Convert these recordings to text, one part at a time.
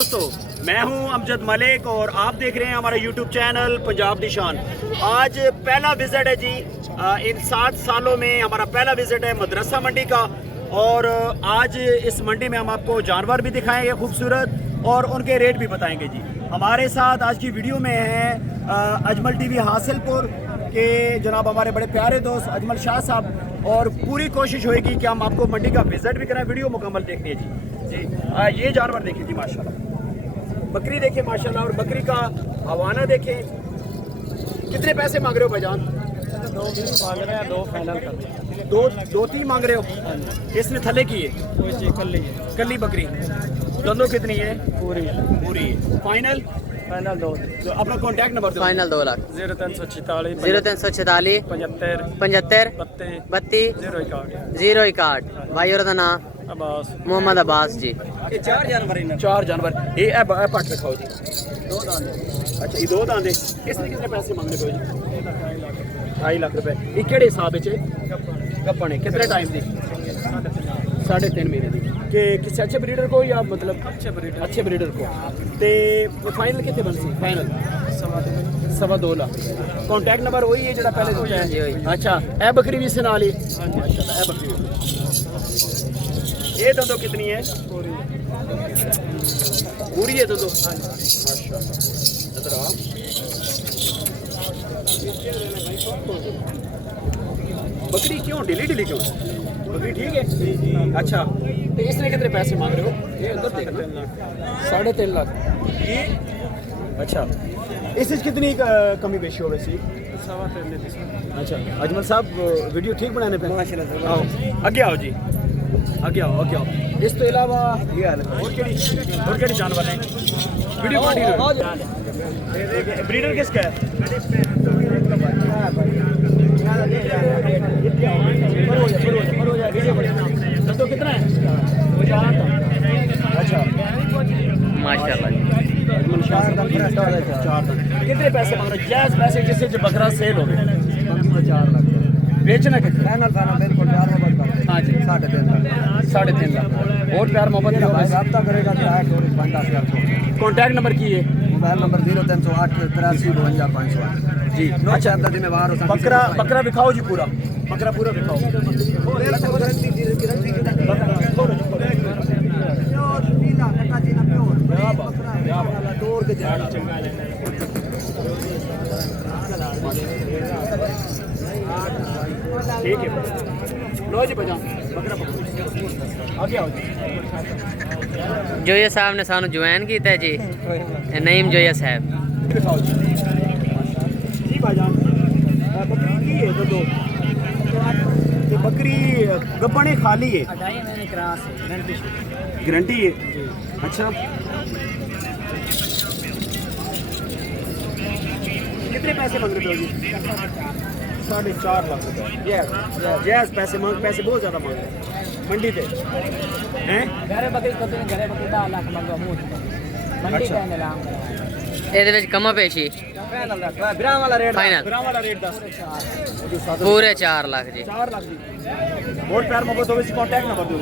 दोस्तों मैं हूं अमजद मलिक और आप देख रहे हैं हमारा यूट्यूब चैनल पंजाब दी शान। आज पहला विज़िट है जी, इन 7 सालों में हमारा पहला विज़िट है मदरसा मंडी का। और आज इस मंडी में हम आपको जानवर भी दिखाएंगे खूबसूरत और उनके रेट भी बताएंगे जी। हमारे साथ आज की वीडियो में हैं अजमल टीवी हासिलपुर के जनाब हमारे बड़े प्यारे दोस्त अजमल शाह साहब, और पूरी कोशिश होगी कि हम आपको मंडी का विज़िट भी कराएं। वीडियो मुकम्मल देखनी है जी। ये जानवर देखिए जी, माशाल्लाह बकरी देखें माशाल्लाह, और बकरी का हवाना देखें। कितने पैसे मांग रहे हो भाईजान? 2 मांग रहे हैं, 2 फाइनल कर रहे हैं। 2-3 मांग रहे हो? इसमें थले की है? कल्ली बकरी। दोनों कितनी है? पूरी। फाइनल 2। तो अपना कॉन्टैक्ट नंबर दो। फाइनल 2 लाख 0346 0346 75 75 32 061। भाई और दा नाम अब्बास मोहम्मद अब्बास जी। ये 4 जानवर हैं। 4 जानवर। ये पट रखाओ जी। 2 दाने। अच्छा, ये 2 दांदे। इसने कितने पैसे मांगने पे जी? 2.5 लाख रुपए। ये केड़े हिसाब विच गप्पन है? कितने टाइम दी? 3.5 महीने दी। कि किसी अच्छे ब्रीडर को या मतलब अच्छे ब्रीडर को? ते फाइनल कितने Bansi? Final 2.25 lakh. Contact number वही है जो पहले दिया जी, वही। है? अच्छा, ए बकरी भी इस नाल ही? माशाल्लाह, ए बकरी। ये दो कितनी है? पूरी है दो। माशाल्लाह। इधर आओ। बकरी क्यों ढीली क्यों? बकरी ठीक है? अच्छा, तो इसने कितने पैसे मांग रहे हो? ये उधर देखना। 3.5 लाख। ये अच्छा, इस कितनी कमी पेशी हो वैसे? 3.5। अच्छा अजमल साहब, वीडियो ठीक बनाने पे माशाल्लाह। आओ आगे आओ जी, आगे आओ। इस तो अलावा और केड़ी जानवर हैं? वीडियो ब्रीडर किसका है? तो कितना है? अच्छा माशाल्लाह। अजमल शाह साहब 4 कितने पैसे मांग रहे? जायज़ पैसे जिससे जो बकरा सेल हो गए। 4 लाख बेचना कितना? फाइनल बिल्कुल प्यार मोहब्बत कर। हाँ जी, 3.5 लाख। और प्यार मोहब्बत का भाई रब्ता करेगा तो है 50 कर। कॉन्टैक्ट नंबर की है? मोबाइल नंबर 0308 83 52 508 जी। अच्छा, दिन बाहर हो बकरा दिखाओ जी, पूरा बकरा पूरा दिखाओ। ठीक है, लो जी बजाओ बकरा पकड़ो। आगे आओ जी। जोया साहब ने सानू ज्वाइन किया जी। नईम जोया साहब। दिखाओ जी। जी भाईजान, बकरी की है? दो। ये बकरी गब्बने खाली है? गारंटी है? अच्छा, कितने पैसे मांग रहे हो जी? 4.5 लाख रुपए। जैस पैसे बहुत ज़्यादा मांग रहे हैं मंडी पे हैं। ਇਹਦੇ ਵਿੱਚ ਕਮਾ ਪੇਸ਼ੀ फाइनल वाला रेट 10 पूरे 4 लाख जी। 4 लाख जी। और प्यार मोहब्बत हो कॉन्टैक्ट नंबर दो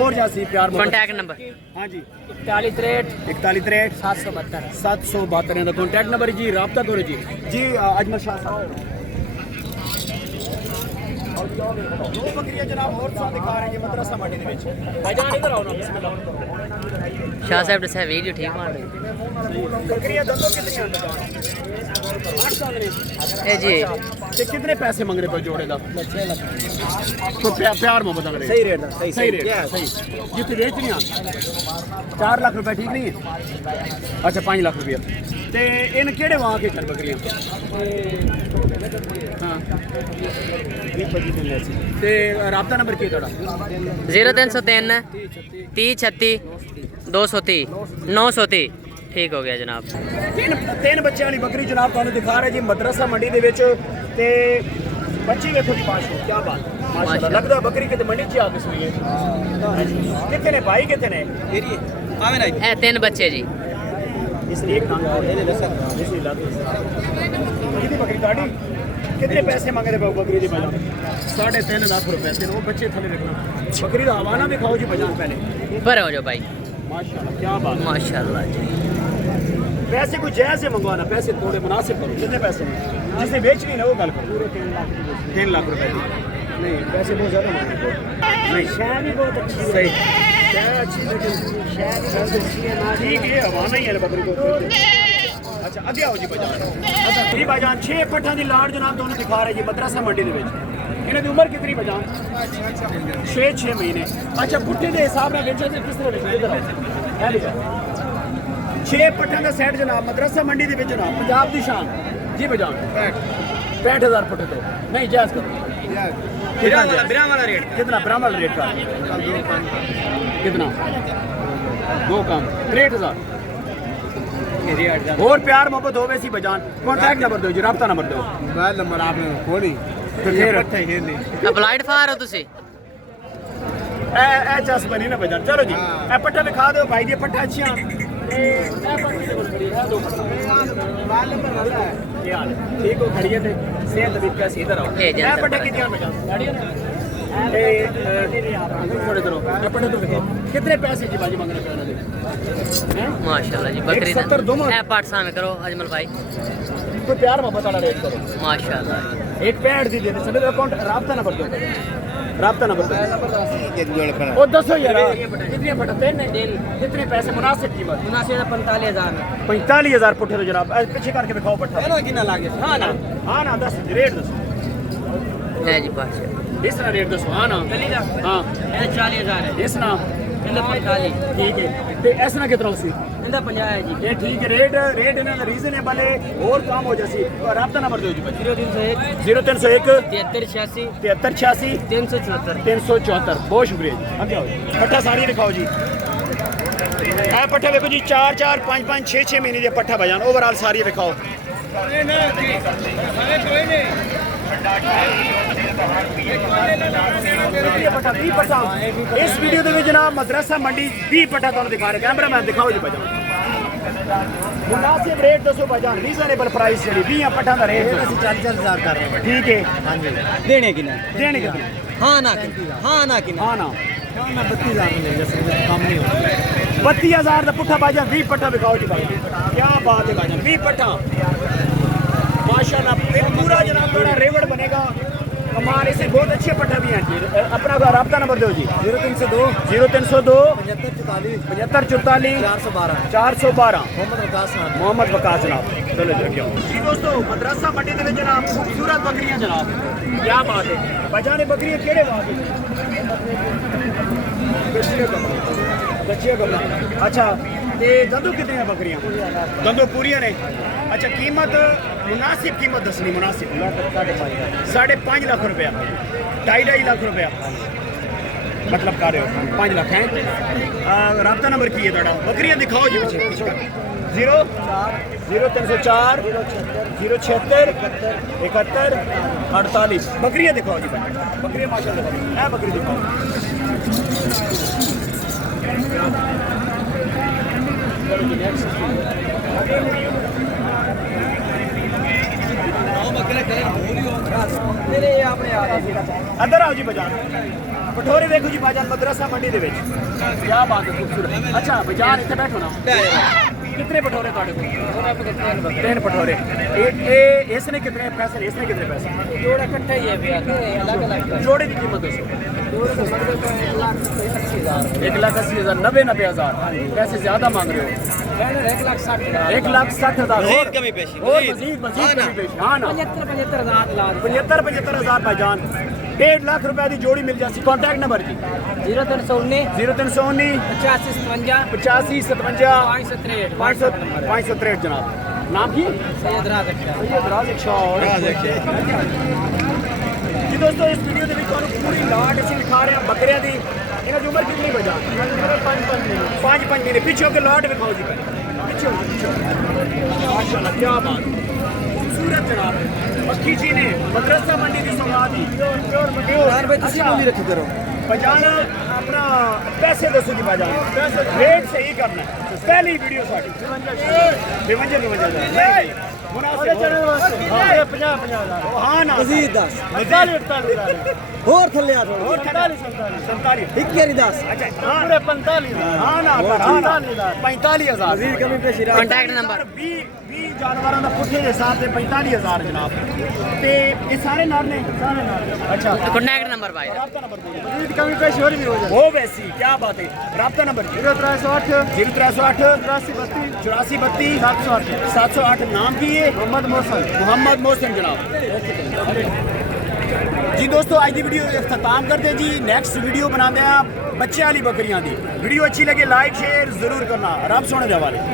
और जासी प्यार मोहब्बत। कॉन्टैक्ट नंबर हाँ जी, 41 772 का कॉन्टैक्ट नंबर जी। राब्ता करो जी। अजमल शाह साहब। दो बकरियां जनाब और साथ दिखा रहे हैं मदरसा मंडी के विच। भाईजान इधर आओ ना, बिस्मिल्लाह। शाह साहब दसा वीडियो ठीक मार रहे बकरियां दोनों कितनी हैं? 8 साल ने। ए जी। ते कितने पैसे मांग रहे पर जोड़े दा? 6 लाख। तो प्यार मोहब्बत लग रहे। सही रेट है, सही रेट सही। जितने बेच रही हैं 4 लाख रुपए ठीक नहीं है? अच्छा, 5 लाख रुपया। ते इन केड़े वहां के चल बकरियां? हाँ, ते राब्ता नंबर की थोड़ा? 0303 30 36 230 930। ठीक हो गया जनाब। तीन बच्चे वाली बकरी जनाब तुहानू दिखा रहे जी मदरसा मंडी दे विच। ते बच्ची वेखो जी, माशाल्लाह क्या बात, माशाल्लाह। लगदा बकरी किते मंडी च आ के सुई है। कितने ने भाई, कितने ने? ए 3 बच्चे जी। इसलिए एक नाम कितनी बकरी गाड़ी? कितने पैसे मांग रहे बकरी दी बजान? 3.5 लाख रुपए। वो बच्चे थले रखना। बकरी का हवाना भी खाओ जी बजान पहले। पर हो जाओ भाई। माशाल्लाह क्या बात है। माशाल्लाह जी। पैसे कुछ जैसे मंगवाना, पैसे थोड़े मुनासिब करो। कितने पैसे में जिसे बेचनी ना वो गल करो। पूरे 3 लाख की बेची। 3 लाख रुपए की। नहीं पैसे बहुत ज़्यादा मांगे थे। नहीं शय भी बहुत अच्छी है। सही शय अच्छी लेकिन शय भी बहुत अच्छी है ना। ठीक है, हवाना ही है बकरी को। अच्छा अगे आओ जी भाईजान। जी भाईजान 6 पट्ठा दी लाड़ जनाब दोनों दिखा रहे जी मदरसा मंडी दे विच। इन्हां दी उम्र कितनी भाईजान? 6 महीने। अच्छा पुट्ठे दे हिसाब नाल बेचे ते किस तरह बेचे? इधर आओ। है लिखा 6 पट्ठा दा सेट जनाब मदरसा मंडी दे विच जनाब पंजाब दी शान। जी भाईजान 65,000 पुट्ठे तो नहीं जायज करो। बिरा वाला रेट कितना? ब्राह्मण रेट का कितना? 2 कम 63,000। और प्यार मोहब्बत होवे सी बजान। कॉन्टैक्ट नंबर दो जी, राब्ता नंबर दो। मोबाइल नंबर आपने खोली तो फिर अप्लाइड फार हो तुसी? ए चस बनी ना बजान। चलो जी ए पट्ठा दिखा दो भाई दी पट्ठा अच्छियां। ठीक हो खड़ी है सेहत भी कैसी? इधर आओ। ए पट्ठा कितने बजान? थोड़े करो पट्ठे तो दिखाओ। कितने पैसे जी बाजी मांग रहे हैं? माशाल्लाह जी। बकरी 170 दोनों। ए पार्ट सामने करो अजमल भाई। तो प्यार मोहब्बत वाला रेट करो। माशाल्लाह। एक 65 दी दे चलो अकाउंट राब्ता नंबर दो। राब्ता नंबर दो। ओ दसो यार कितने पट्टे? 3 कितने पैसे मुनासिब कीमत? मुनासिब 45,000 45,000 पुट्ठे तो जनाब पीछे करके दिखाओ पट्ठा। कितना लागे? हाँ ना दस रेट दसो। है जी पाशा। इस तरह रेट दसो। हाँ ना हाँ 40,000 है। इस ना 45 ठीक है ते ऐसा ना कितना उसी 50 है जी। ये ठीक है रेट इन्हें रीजनेबल है और काम हो जासी। राब्ता नंबर दो जी 0301 0301 7386 7386 374 374। बहुत शुक्रिया जी। आगे आओ पट्ठा सारी दिखाओ जी। ए पट्ठा देखो जी 4 5 5 6 महीने के पट्ठा बजान ओवरऑल सारी दिखाओ। इस वीडियो के जनाब मदरसा मंडी 20 पट्टा तुहानू दिखा रहे। कैमरामैन दिखाओ जी बजान। मुनासिब रेट दसो बजान। रीजनेबल प्राइस जी 20 पट्टा का रेट 40,000 कर रहे हैं। ठीक है। हाँ जी देने की ना देने कितने? हाँ ना कि हाँ ना कि हाँ ना 32,000 में जैसे कम नहीं होता। 32,000 का पुट्ठा बाजा 20 पट्टा दिखाओ जी भाई। क्या बात है बाजा 20 पट्ठा माशाल्लाह। पूरा जनाब थोड़ा रेवड़ बनेगा कमाल। इसे बहुत अच्छे पट्टा भी हैं जी। अपना राब्ता नंबर दो जी। 0302 0302 7544 7544 412 412 मोहम्मद वकास जनाब। साहब। चलो जी रखियो जी दोस्तों मदरसा मंडी के जनाब खूबसूरत बकरियां जनाब। क्या बात है बजाने बकरियां केड़े बात है? अच्छा ते दंदो कितने हैं बकरियां? दंदो पूरियां ने। अच्छा कीमत मुनासिब कीमत दसनी मुनासिब 5.5 लाख रुपया 2.5 लाख रुपया मतलब कर रहे हो 5 लाख है। राब्ता नंबर की है थोड़ा? बकरियां दिखाओ जी पीछे 0304 076 71 48 बकरियां दिखाओ जी भाई। बकरियां माशाल्लाह है बकरी दिखाओ। अंदर आओ जी बाजार पठोरे देखो जी बाजार मदरसा मंडी दे विच। क्या बात है खूबसूरत। अच्छा बाजार इत्थे बैठो ना। कितने पठोरे ਤੁਹਾਡੇ ਕੋਲ? 3 पठोरे। इसने कितने पैसे? इसने कितने पैसे? जोड़ा इकट्ठा ही है भैया अलग अलग जोड़े की कीमत दसो। 1,80,000 90,000 पैसे ज्यादा मांग रहे हो। 1,60,000 1,60,000 मजीद कमी पेशी और मजीद कमी पेशी। हाँ ना 75,000 भाईजान 1.5 लाख रुपए की जोड़ी मिल जाती। कॉन्टैक्ट नंबर जी 0319 0319 85 85 57 563 जनाब। नाम की? सैयद राज़ जी दोस्तों इस वीडियो के पूरी लाट असीं दिखा रहे हैं बकरियां दी। इन्हां दी उम्र कितनी बजा? 5 महीने। पीछे के लाट दिखाओ जी पहले पीछे माशाल्लाह क्या बात खूबसूरत जनाब। मक्खी जी ने मदरसा मंडी की सौगात दी। रखी करो बजाना अपना पैसे दसो जी बाजार रेट सही करना है। पहली वीडियो साड़ी 52 नहीं मुनासिब चैनल वास्ते हाँ। 50,000 हाँ ना मजीद 10 48,000 ਹੋਰ ਥੱਲੇ ਆ ਥੋੜਾ 47,000 ਇੱਕ ਵਾਰੀ 10 अच्छा हाँ पूरे 45,000 हाँ ना हाँ ना 45,000 ਮਜ਼ੀਦ ਕਮੀ ਪੇਸ਼ੀ ਰਾ ਕੰਟੈਕਟ ਨੰਬਰ 20 ਜਾਨਵਰਾਂ ਦਾ ਪੁੱਠੇ ਦੇ ਹਿਸਾਬ ਤੇ 45,000 ਜਨਾਬ ਤੇ ਇਹ ਸਾਰੇ ਨਰ ਨੇ सारे नाल अच्छा ਕੰਟੈਕਟ ਨੰਬਰ ਭਾਈ ਦਾ राब्ता नंबर बोलो मजीद कमी पेशी और भी हो जाए हो वैसी क्या बात है राब्ता नंबर 0308 0308 83 84 32 708 708 नाम की है मोहम्मद मोहसन मोहम्मद मोहसिन जनाब जी दोस्तों आज की वीडियो इख्तिताम करते जी नेक्स्ट वीडियो बनाते हैं बच्चे वाली बकरियां दी वीडियो अच्छी लगे लाइक शेयर जरूर करना रब सोने के हवाले।